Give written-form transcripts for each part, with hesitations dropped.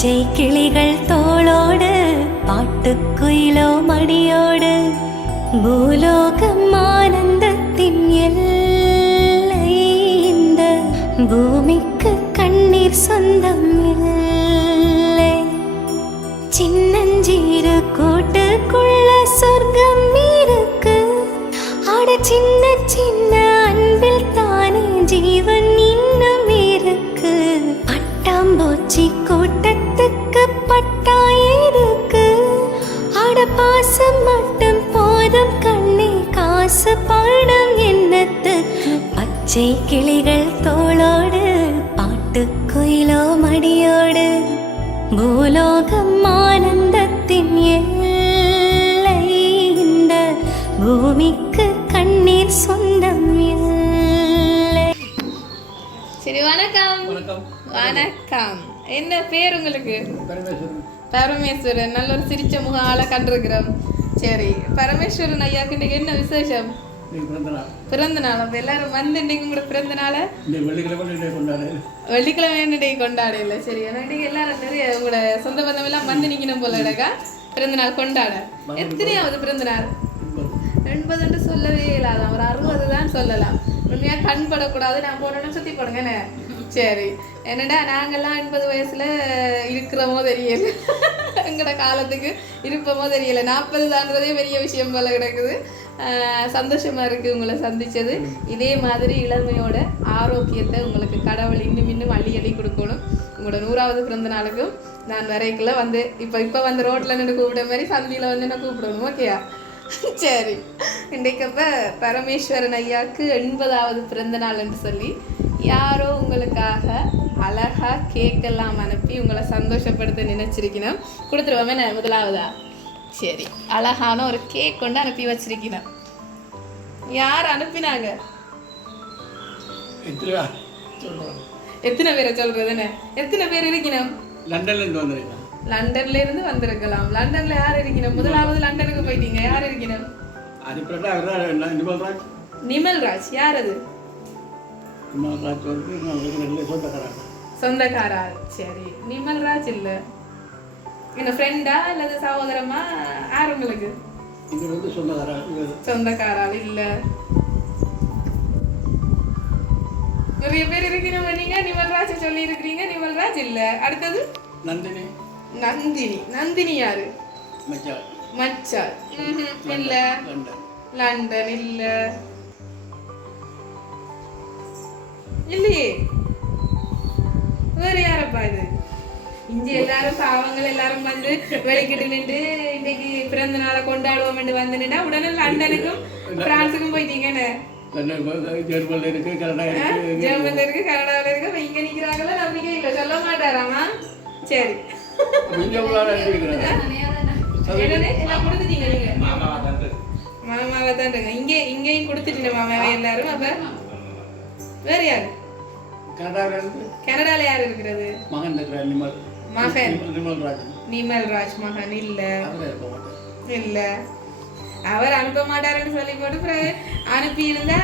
பச்சை கிளிகள் தோளோடு பாட்டுக்குயிலோ மடியோடு பூலோகம் ஆனந்தத்தின் எல்லை. இந்த பூமிக்கு கண்ணீர் சொந்தம் இல்லை. சின்னஞ்சீரு கூட்டுக்குள்ள சொர்க்கம் இருக்கு. ஆட சின்ன சின்ன அன்பில் தானே ஜீவன் இன்னும் இருக்கு. பட்டாம்பூச்சி கூட்டத்துக்கு பட்டா இருக்கு. ஆட பாசம் மட்டும் போதும் கண்ணே, காசு பணம் என்னத்துக்கு. பச்சை கிளிகள் தோளோடு பாட்டுக்குயிலோ மடியோடு பூலோகம் ஆனந்தத்தின் எல்லை. இந்த பூமிக்கு கண்ணீர் சொந்தம் இல்லை. சரி, வணக்கம். வணக்கம். என்ன பேர் உங்களுக்கு? பரமேஸ்வரன். நல்ல ஒரு சிரிச்ச முக ஆளை கண்டிருக்கிறோம். சரி, பரமேஸ்வரன் ஐயாக்கு இன்னைக்கு என்ன விசேஷம்? பிறந்த நாள். அப்ப எல்லாரும் வந்து இன்னைக்கு கூட பிறந்த நாள வெள்ளிக்கிழமை டே கொண்டாடல. சரி, இன்னைக்கு எல்லாரும் நிறைய உங்களோட சொந்த பந்தம் எல்லாம் வந்து நிக்கணும் போல இடக்கா பிறந்த நாள் கொண்டாட. எத்தனையாவது பிறந்த நாள்? 80 சொல்லவே இல்லாதான், ஒரு 60 தான் சொல்லலாம். உண்மையா கண் படக்கூடாது. நான் போனோன்னு சுத்தி போடுங்க. சரி, என்னடா நாங்கெல்லாம் 80 வயசுல இருக்கிறோமோ தெரியல, எங்கட காலத்துக்கு இருப்போமோ தெரியல. 40 தாண்டதே பெரிய விஷயம் போல கிடக்குது. சந்தோஷமா இருக்கு உங்களை சந்திச்சது. இதே மாதிரி இளமையோட ஆரோக்கியத்தை உங்களுக்கு கடவுள் இன்னும் இன்னும் அள்ளி கொடுக்கணும். உங்களோட 100வது பிறந்த நாளுக்கும் நான் வரைக்குள்ள வந்து இப்போ வந்து ரோட்ல நின்று கூப்பிட மாதிரி சந்தியில வந்து என்ன கூப்பிடணும். ஓகேயா? சரி, இன்றைக்கு அப்ப பரமேஸ்வரன் ஐயாவுக்கு 80வது பிறந்த நாள் என்று சொல்லி யாரோ உங்களுக்காக அழகா கேக்கெல்லாம் அனுப்பி உங்களை சந்தோஷப்படுத்த நினைச்சிருக்கணும். கொடுத்துருவோமே நான் முதலாவதா? சரி, அழகான ஒரு கேக் கொண்டு அனுப்பி வச்சிருக்கணும். யார் அனுப்பினாங்க? எத்தனை பேரை சொல்றதுன்னு? எத்தனை பேர் இருக்கணும்? லண்டன்ல இருந்து வந்திருக்கலாம். லண்டன்ல யார் இருக்கணும்? முதலாவது லண்டனுக்கு போயிட்டீங்க. யார் இருக்கணும்? நிமல்ராஜ். யார் அது? சொந்தக்காரா? சரி, நிமல்ராஜ் இல்ல, என்ன ஃப்ரெண்டா அல்லது சகோதரமா? யார் உங்களுக்கு? சொந்தக்காரால் இல்ல. நிறைய பேர் இருக்கணும். நீங்க நிமல்ராஜ் சொல்லி இருக்கிறீங்க. நிமல்ராஜ் இல்ல. அடுத்தது நந்தினி. நந்தினி யாரு? மச்சார். இல்ல. லண்டன் இல்ல. இல்லையே. வேற யாரப்பா இது? இங்க எல்லாரும் பாவங்கள் எல்லாரும் வந்து வெளிக்கிட்டு நின்று இன்னைக்கு பிறந்த நாளை கொண்டாடுவோம் வந்து நின்னா உடனே லண்டனுக்கும் பிரான்ஸுக்கும் போயிட்டீங்கன்னு. ஜெர்மன்ல இருக்கு, கனடாவில இருக்கு. இங்க நிக்கிறாங்களா? நம்பிக்கை இல்ல, சொல்ல மாட்டாராமா? சரி, எல்லாம் கொடுத்துட்டீங்க. நீங்க மாமாவை தான் இருங்க. இங்கேயும் கொடுத்துட்டீங்க மாமாவை எல்லாரும். அப்ப வேற யாரு? கனடால யாரு இருக்கிறது? மகன் நிமல்ராஜ் மகன் இல்ல. இல்ல, அவர் அனுப்ப மாட்டாருன்னு சொல்லி போட்டு அனுப்பி இருந்தா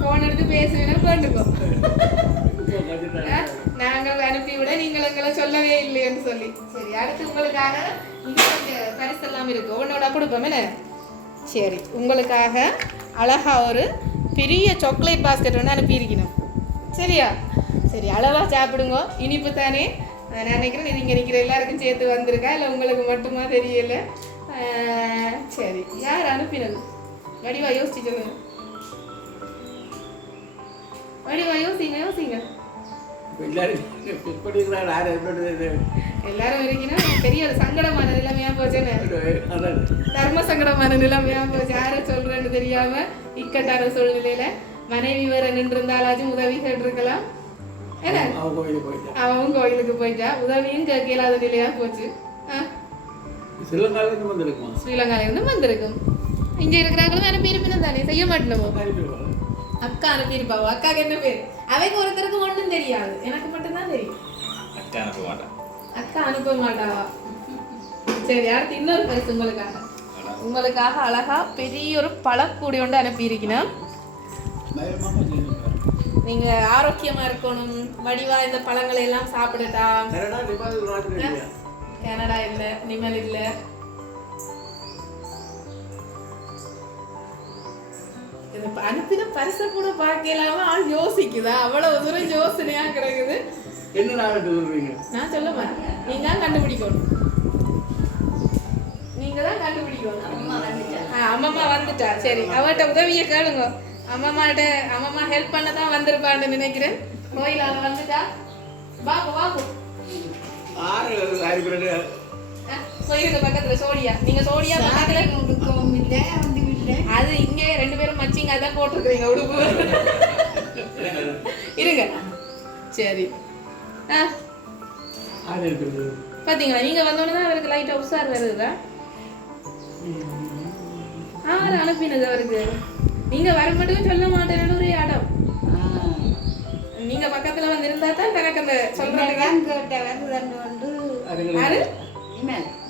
போன் எடுத்து பேசுவேன்னு போட்டுக்கோ. நாங்கள் அனுப்பி விட நீங்கள் எங்களை சொல்லவே இல்லைன்னு சொல்லி. சரி, அடுத்து உங்களுக்காக பரிசெல்லாம் இருக்கு. உன்னோட கொடுப்போமே. சரி, உங்களுக்காக அழகா ஒரு பெரிய சாக்லேட் பாஸ்கெட் ஒன்று அனுப்பியிருக்கணும். சரியா? சரி, அளவா சாப்பிடுங்க. இனிப்பு தானே. நான் நினைக்கிறேன் இது இங்கே நிற்கிற எல்லாருக்கும் சேர்த்து வந்திருக்கா இல்லை உங்களுக்கு மட்டுமா தெரியல. சரி, யார் அனுப்பினது? வடிவா யோசிச்சு சொல்லுங்க. வடிவா யோசிங்க. எல்லாரும் இருக்கீங்கன்னா பெரிய ஒரு சங்கடமான நிலைமையா போச்சுன்னு, தர்ம சங்கடமான நிலைமையா போச்சு. யார சொல்றேன்னு தெரியாம இக்கட்டான சூழ்நிலையில மனைவி வேற நின்று இருந்தாலும் உதவி கேட்டிருக்கலாம். அவன் கோயிலுக்கு போயிட்டா உதவியும் கேட்கலாத நிலையா போச்சு. ஸ்ரீலங்கால இருந்து வந்திருக்கும். இங்க இருக்கிறாங்களும் அனுப்பியிருப்பினும் தானே, செய்ய மாட்டோமோ? அக்கா அனுப்பியிருப்பாவோ? அக்காக்கு என்ன பேர்? அவைக்கு ஒருத்தருக்கு ஒன்றும் தெரியாது, எனக்கு மட்டும்தான் தெரியும். அக்கா அனுப்ப மாட்டாவா? சரி, அடுத்து இன்னொரு பரிசு உங்களுக்காக அழகா பெரிய ஒரு பழக்கூடி ஒன்று அனுப்பியிருக்கணும். நீங்க ஆரோக்கியமா இருக்கணும், வடிவா இந்த பழங்களை எல்லாம் சாப்பிடுட்டா. கனடா இல்ல, நிமல் இல்ல. அனுப்பின பரிசை கூட பார்க்கலாம ஆள் யோசிக்குதா? அவ்வளவு தூரம் யோசனையா கிடக்குது. என்ன நான் சொல்ல மாட்டேன், நீங்க தான் கண்டுபிடிக்கணும். நீங்க தான் கண்டுபிடிக்கணும். அம்மா வந்துட்டா. சரி, அவட்ட உதவியை கேளுங்க. அம்மா ஹெல்ப் பண்ண தான் வந்திருப்பான்னு நினைக்கிறேன். கோயிலால வந்துட்டா. வாங்க போயிருக்க பக்கத்துல சோடியா. நீங்க சோடியா பக்கத்துல அது இங்க 2 பேரும் மச்சிங்க அதான் போட்டிருக்கீங்க உடுப்பு. இருங்க. சரி பாத்தீங்களா, நீங்க வந்தோடனே அவருக்கு லைட் உசார் வருதுதா. ஆறு அனுப்பினது அவருக்கு. நீங்க வர மட்டும் சொல்ல மாட்டேன்னு ஒரு இடம். நீங்க பக்கத்துல வந்து இருந்தா தான் எனக்கு அந்த சொல்றாங்க.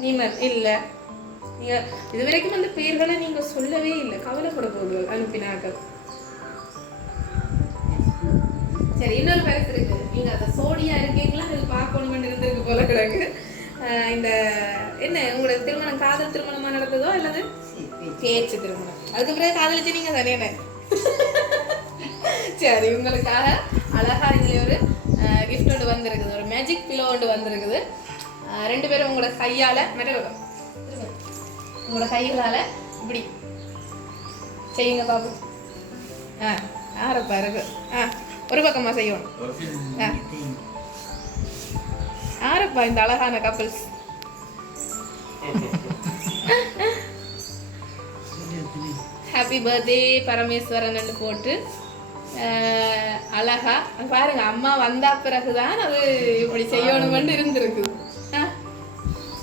நிமல் இல்ல. நீங்க இதுவரைக்கும் அந்த பேர்களை நீங்க சொல்லவே இல்லை. கவலைப்பட போகுது அனுப்பினார்கள். சரி, இன்னொரு பரிசு இருக்கு. நீங்க அந்த சோடியா இருக்கீங்களா அது பார்க்கணும்னு இருந்திருக்கு போல கிடக்கு. இந்த என்ன உங்களோட திருமணம் காதல் திருமணமா நடந்ததோ அல்லது பேச்சு திருமணம்? அதுக்கு பிறகு காதலிச்சு நீங்க தானே என்ன? சரி, உங்களுக்காக அழகா இதுல ஒரு கிஃப்ட் ஒன்று வந்திருக்குது. ஒரு மேஜிக் பிலோ ஒன்று வந்திருக்குது. 2 பேரும் உங்களோட கையால உங்களோட கைகளால இப்படி செய்யுங்க பாபு. ஆரப்பா இருக்கு. ஒரு பக்கமா செய்வோம். ஆரப்பா இந்த அழகான கப்பல்ஸ். ஹாப்பி பர்த்டே பரமேஸ்வரன் போட்டு அழகா பாருங்க. அம்மா வந்தா பிறகுதான் அது இப்படி செய்யணும்னு இருந்திருக்கு.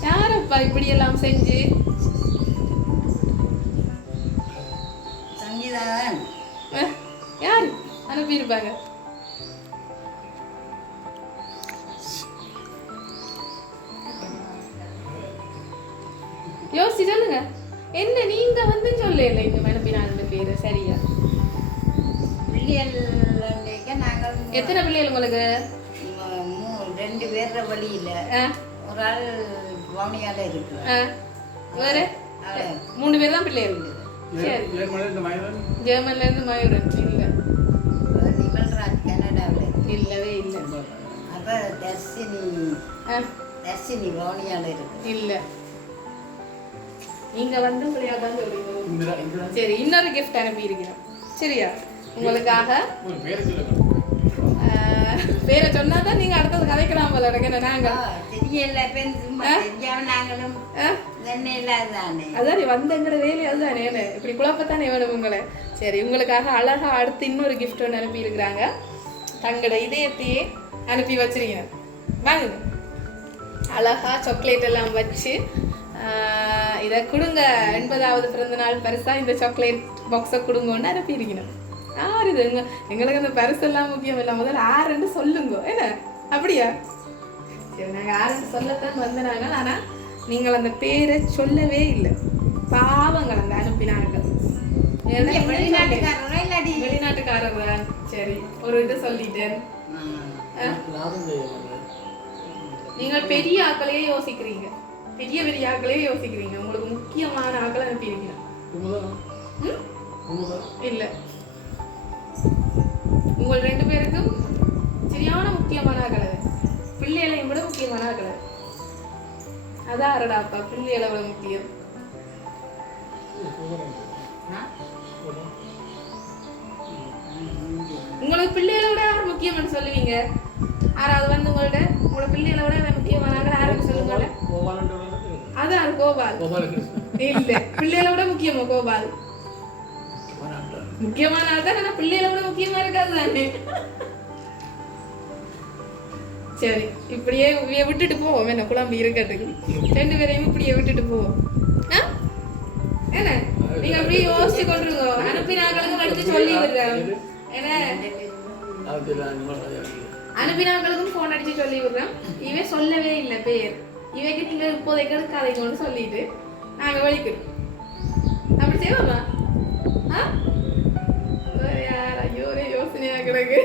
யாரப்பா இப்படி எல்லாம் செஞ்சு? யாரு அனுப்பியிருப்பாங்க? யோசிச்சு சொல்லுங்க. என்ன நீங்க வந்து சொல்ல இல்லை இந்த அனுப்பினாங்க பேரு சரியா? எத்தனை பிள்ளைகள் உங்களுக்கு? 2 பேர் வழி இல்ல. ஒரு ஆள் வவுனியால இருக்கு. வேற 3 பேர் தான் பிள்ளைகள். சரி, ஜெர்மன்ல இருந்து மயூரன் இல்ல. நிமல்ராஜ் கனடாவில் இல்லவே இல்ல. அப்ப தர்ஷினி வவுனியால இருக்கு. இல்ல, நீங்க வந்து பிள்ளையாதான் சொல்றீங்க. சரி, இன்னொரு கிஃப்ட் அனுப்பி இருக்கிறோம். சரியா? உங்களுக்காக பேரை சொன்னாதான் நீங்க அடுத்தது கதைக்கலாம் போல எனக்கு. நாங்க அதான் வந்தங்கிற வேலை அதுதானே. இப்படி குழப்பத்தானே வேணும் உங்களை. சரி, உங்களுக்காக அழகா அடுத்து இன்னொரு கிஃப்ட் ஒன்று அனுப்பி இருக்கிறாங்க. தங்களோட இதயத்தையே அனுப்பி வச்சிருக்கீங்க. வாங்க, அழகா சாக்லேட் எல்லாம் வச்சு இதை கொடுங்க. 80வது பிறந்த நாள் பரிசா இந்த சாக்லேட் பாக்ஸை கொடுங்கன்னு அனுப்பியிருக்கணும். யார் இது? எங்களுக்கு அந்த பரிசு எல்லாம் முக்கியம் இல்லை. முதல்ல யாருன்னு சொல்லுங்க. என்ன அப்படியா? சரி, நாங்கள் யாருன்னு சொல்லத்தான் வந்தனாங்க. ஆனால் நீங்கள் அந்த பேரை சொல்லவே இல்லை. பாவங்கள் அந்த அனுப்பினார்கள். வெளிநாட்டுக்காரர் தான். சரி, ஒரு இது சொல்லிட்டேன். நீங்கள் பெரிய ஆக்களையே யோசிக்கிறீங்க. பெரிய ஆக்களையே யோசிக்கிறீங்க. உங்களுக்கு முக்கியமான ஆக்களை அனுப்பியிருக்கீங்க. இல்ல, உங்கள் 2 பேருக்கும் சரியான முக்கியமான ஆக்களை, பிள்ளைகளையும் விட முக்கியமான ஆக்களை. அதான் அரடாப்பா, பிள்ளைகளை விட முக்கியம். உங்களுக்கு பிள்ளைகளை விட யார் முக்கியம்னு சொல்லுவீங்க? யாராவது வந்து உங்களோட பிள்ளைகளை விட முக்கியமான யாருக்கு சொல்லுங்க? அதான் கோபால். இல்ல, பிள்ளைகளை விட முக்கியமா கோபால்? முக்கியமான ஆள் தான், ஆனா பிள்ளைகளை விட முக்கியமா இருக்காது தானே. சரி, இப்படியே விட்டுட்டு போவோம். என்ன குழம்பு இருக்கிறதுக்கு 2 பேரையும் இப்படியே விட்டுட்டு போவோம். என்ன நீங்க அப்படியே யோசிச்சு கொண்டுருங்க. அனுப்பினாக்களுக்கும் எடுத்து சொல்லி விடுறேன். என்ன அனுப்பினாக்களுக்கும் போன் அடிச்சு சொல்லி விடுறேன். இவன் சொல்லவே இல்லை பேர். இவைக்கு நீங்க இப்போதைக்கு எடுக்காதீங்கன்னு சொல்லிட்டு நாங்க வலிக்கிறோம். அப்படி செய்வோமா? யார் ஐயோ ஒரே யோசனையா கிடக்கு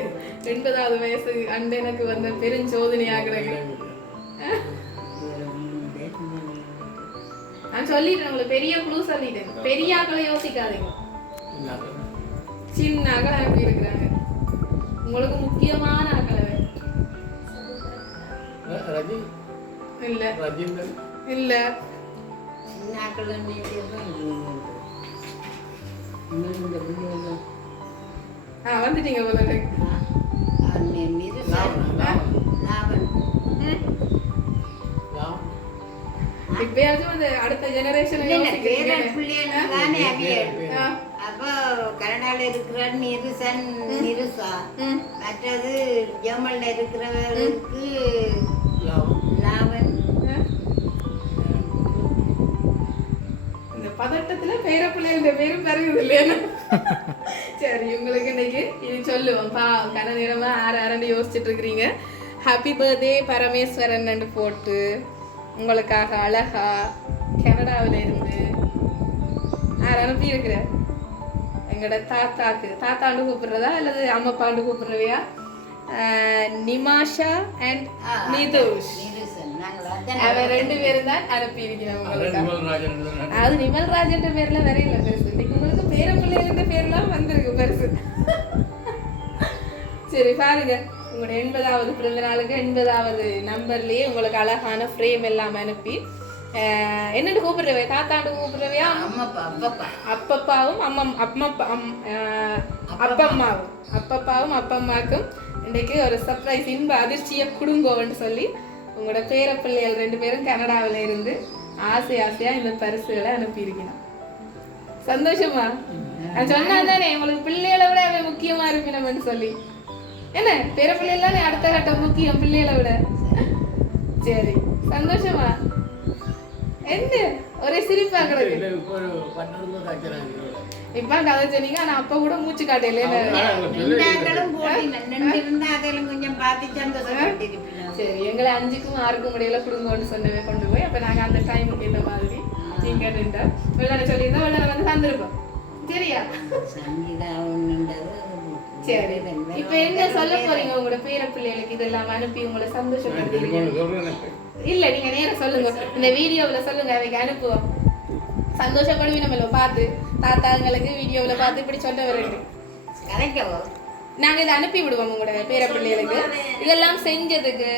80வது வயசு அண்டனுக்கு வந்த பெருஞ்சோதனையா கிடக்கு. நான் சொல்லிட்டேன் உங்களுக்கு பெரிய குழு சொல்லிட்டேன். பெரிய ஆக்களை யோசிக்காதீங்க, சின்ன ஆக்களை அனுப்பி இருக்கிறாங்க. உங்களுக்கு முக்கியமான ஆக்களை இல்ல இல்ல வந்துட்டீங்க போல இப்பயாச்சும் அந்த அடுத்த ஜெனரேஷன் அப்போ கனடால இருக்கிற நிருசன் நிருசா, மற்றது ஜெர்மன்ல இருக்கிறவருக்கு லாவன். இந்த பதட்டத்துல பேரப்பிள்ளைங்க பேரும் பெருகுது இல்லையா? சரி, உங்களுக்கு இன்னைக்கு இது சொல்லுவோம். கன நேரமா ஆறு யோசிச்சுட்டு இருக்கிறீங்க. ஹாப்பி பர்த்டே பரமேஸ்வரன் போட்டு உங்களுக்காக அழகா கனடாவில இருந்து அனுப்பி இருக்கிற எங்களோட தாத்தாண்டு கூப்பிடுறதா அல்லது அம்மாப்பாண்டு கூப்பிடுறவையா? நிமாஷா அண்ட் நிதுஷ், அவன் 2 பேரும் தான் அனுப்பி இருக்கிறேன் உங்களுக்கு. அது நிமல்ராஜ் பேர்ல வரையில பெருசு. இன்னைக்கு உங்களுக்கு பேரப்பிள்ளைங்க பேர்லாம் வந்திருக்கு பெருசு. சரி பாருங்க, உங்களோட 80வது பிறந்த நாளுக்கு 80வது நம்பர்லயே உங்களுக்கு அழகான ஃப்ரேம் எல்லாம் அனுப்பி என்னன்னு கூப்பிடுறவே? தாத்தாண்டு கூப்பிடுறவையா? அப்பப்பாவும் அப்பப்பாவும் அப்பம்மாக்கும் இன்னைக்கு ஒரு சர்ப்ரைஸ் இன்ப அதிர்ச்சியை குடுங்கோன்னு சொல்லி உங்களோட பேரப்பிள்ளைகள் 2 பேரும் கனடாவில இருந்து ஆசையா இந்த பரிசுகளை அனுப்பியிருக்கணும். சந்தோஷமா? நான் சொன்னா தானே உங்களுக்கு பிள்ளைகளை விட அவன் முக்கியமா இருக்கணும்னு சொல்லி. என்ன பேரப்பிள்ளைகள் அடுத்த கட்டம் முக்கியம் பிள்ளைகளை விட. சரி, சந்தோஷமா? என்ன ஒரே சிரிப்பா கிடக்கு. இப்ப கதை சொன்னீங்க, ஆனா அப்ப கூட மூச்சு காட்டையில. சரி, எங்களை 5க்கும் 6க்கும் இடையில குடும்பம்னு சொன்னவே கொண்டு போய் அப்ப நாங்க அந்த டைமுக்கு இந்த மாதிரி நீங்க நின்றா வெள்ளாட சொல்லியிருந்தா வெள்ளாட வந்து தந்துருக்கோம். சரியா? சரி, இப்ப என்ன சொல்ல போறீங்க உங்களோட பேரப்பிள்ளைகளுக்கு இதெல்லாம் அனுப்பி உங்களை சந்தோஷப்படுத்துறீங்க? இல்ல, நீங்க நேரம் சொல்லுங்க, இந்த வீடியோவுல சொல்லுங்க, அவைக்கு அனுப்புவோம். சந்தோஷப்படுவி நம்மள பார்த்து தாத்தாங்களுக்கு வீடியோவுல பார்த்து இப்படி சொல்ல வரேன். நாங்க இதை அனுப்பி விடுவோம் உங்களோட பேரப்பிள்ளைகளுக்கு. இதெல்லாம் செஞ்சதுக்கு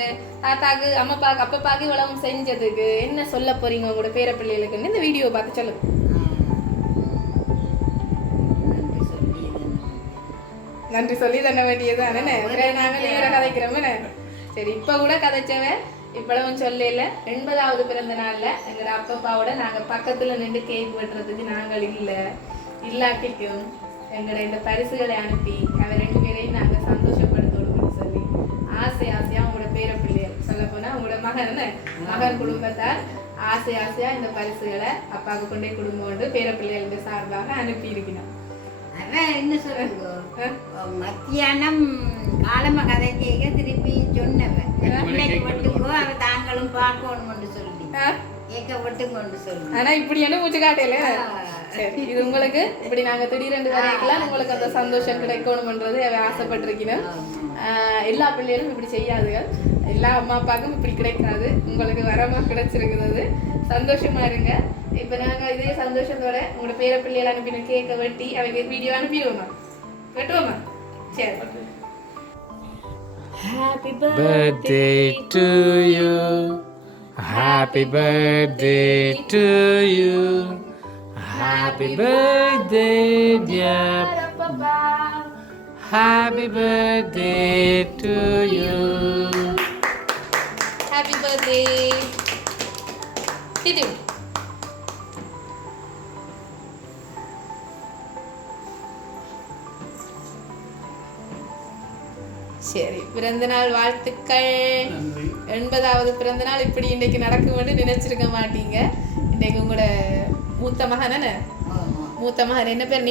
தாத்தாக்கு அம்மாப்பாக்கு அப்பப்பாக்கு இவ்வளவும் செஞ்சதுக்கு என்ன சொல்ல போறீங்க உங்களோட பேரப்பிள்ளைகளுக்குன்னு இந்த வீடியோ பார்த்து சொல்லுங்க. நன்றி சொல்லி தண்ண வேண்டியதுதான். நாங்கள் நேர கதைக்கிறோம். சரி, இப்ப கூட கதைச்சவன் இப்பளவும் சொல்லல. 80வது பிறந்த நாள்ல எங்களோட அப்பப்பாவோட நாங்க பக்கத்துல நின்று கேக் வெட்டுறதுக்கு நாங்கள் இல்லாட்டிக்கும் எங்களோட இந்த பரிசுகளை அனுப்பி அவ 2 பேரையும் நாங்க சந்தோஷப்படுத்தணும்னு சொல்லி ஆசையா உங்களோட பேரப்பிள்ளைகள் சொல்ல போனா உங்களோட மகன் குடும்பத்தார் ஆசையா இந்த பரிசுகளை அப்பாவுக்கு கொண்டே குடும்பம் பேரப்பிள்ளைகள் சார்பாக அனுப்பி இருக்கணும். என்ன சொல்லுங்க, மத்தியானம் காலம கதை கேட்க திருப்பி சொன்னவன் பிள்ளைக்கு விட்டுக்கோ அவ தாங்களும் பார்க்கணும்னு சொல்லி கேட்க விட்டுக்கொண்டு சொல்லி. ஆனா இப்படி என்ன மூச்சு காட்டையில. சரி, இது உங்களுக்கு இப்படி நாங்க திடீரென்று வரைக்கலாம் உங்களுக்கு அந்த சந்தோஷம் கிடைக்கணும்ன்றது அவ ஆசைப்பட்டிருக்கணும். எல்லா பிள்ளைகளும் இப்படி செய்யாதுகள், எல்லா அம்மா அப்பாவுக்கும் இப்படி கிடைக்காது. உங்களுக்கு வரமா கிடைச்சிருக்குது, சந்தோஷமா இருங்க. இப்ப நாங்க இதே சந்தோஷத்தோட உங்களோட பேரப்பிள்ளைகளை அனுப்பின கேக்க வெட்டி அவங்க வீடியோ அனுப்பிடுவோமா? வெட்டுவோமா? சரி. Happy birthday to you. Happy birthday to you. Happy birthday dear Papa. Happy birthday to you. Happy birthday. Tidu. சரி, பிறந்தநாள் வாழ்த்துக்கள். 80வது பிறந்தநாள் இப்படி இன்னைக்கு நடக்கும்னு நினைச்சிருக்க மாட்டீங்க. இன்னைக்கு உங்களோட மூத்த மகன் என்ன பேர்?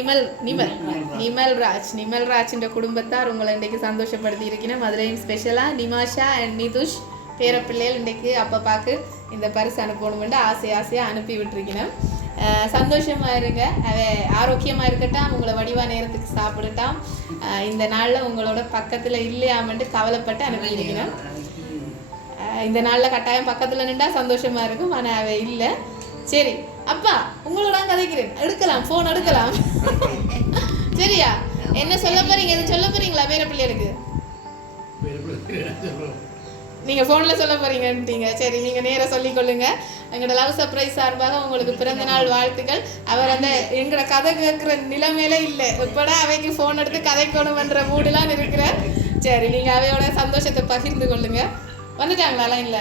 நிமல்ராஜ் குடும்பத்தார் உங்களை இன்னைக்கு சந்தோஷப்படுத்தி இருக்கணும். அதுலேயும் ஸ்பெஷலாக நிமாஷா அண்ட் நிதுஷ் பேரப்பிள்ளைகள் இன்னைக்கு அப்பப்பாக்கு இந்த பரிசு அனுப்பணும்னு ஆசையாக அனுப்பி விட்டுருக்கணும். சந்தோஷமா இருங்க, அவ ஆரோக்கியமா இருக்கட்டும், உங்களை வடிவா நேரத்துக்கு சாப்பிடட்டாம். இந்த நாள்ல உங்களோட பக்கத்துல இல்லையாமன்ட்டு கவலைப்பட்டு அனுப்பியிருக்கிறேன். இந்த நாள்ல கட்டாயம் பக்கத்துல நின்றா சந்தோஷமா இருக்கும், ஆனா அவ இல்லை. சரி அப்பா, உங்களோட கதைக்கிறேன், எடுக்கலாம், போன் எடுக்கலாம். சரியா? என்ன சொல்ல போறீங்க? எது சொல்ல போறீங்களா பேர பிள்ளைகளுக்கு? நீங்க போன்ல சொல்ல போறீங்கன்றீங்க. சரி, நீங்க நேரா சொல்லிக் கொள்ளுங்க. எங்களோட லவ் சர்ப்ரைஸ் சார்பாக உங்களுக்கு பிறந்த நாள் வாழ்த்துக்கள். அவர் அந்த எங்களோட கதை கேட்குற நிலைமையில இல்லை, எப்படா அவைக்கு போன் எடுத்து கதைக்கணும்ன்ற மூடுலாம் இருக்கிற. சரி, நீங்க அவையோட சந்தோஷத்தை பகிர்ந்து கொள்ளுங்க. வந்துட்டாங்களா இல்ல?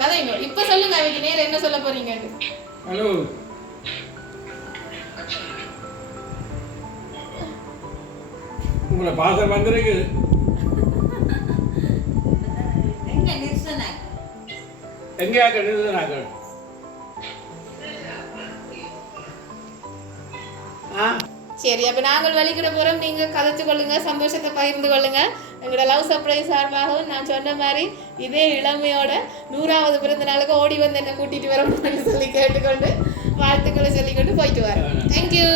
கதைங்க இப்ப சொல்லுங்க, அவைக்கு நேரம் என்ன சொல்ல போறீங்க? ஹலோ, உங்களை பாசம் வந்திருக்கு. எங்கேயாக்க நிறுத்தினாக்கள்? சரி, அப்ப நாங்கள் வலிக்கிட போறோம், நீங்க கதைச்சு கொள்ளுங்க, சந்தோஷத்தை பகிர்ந்து கொள்ளுங்க. எங்களோட லவ் சர்ப்ரைஸ் சார்பாகவும் நான் சொன்ன மாதிரி இதே இளமையோட 100வது பிறந்த நாளுக்கு ஓடி வந்து என்ன கூட்டிட்டு வரணும்னு சொல்லி கேட்டுக்கொண்டு வாழ்த்துக்களை சொல்லிக்கொண்டு போயிட்டு வரேன். தேங்க்யூ.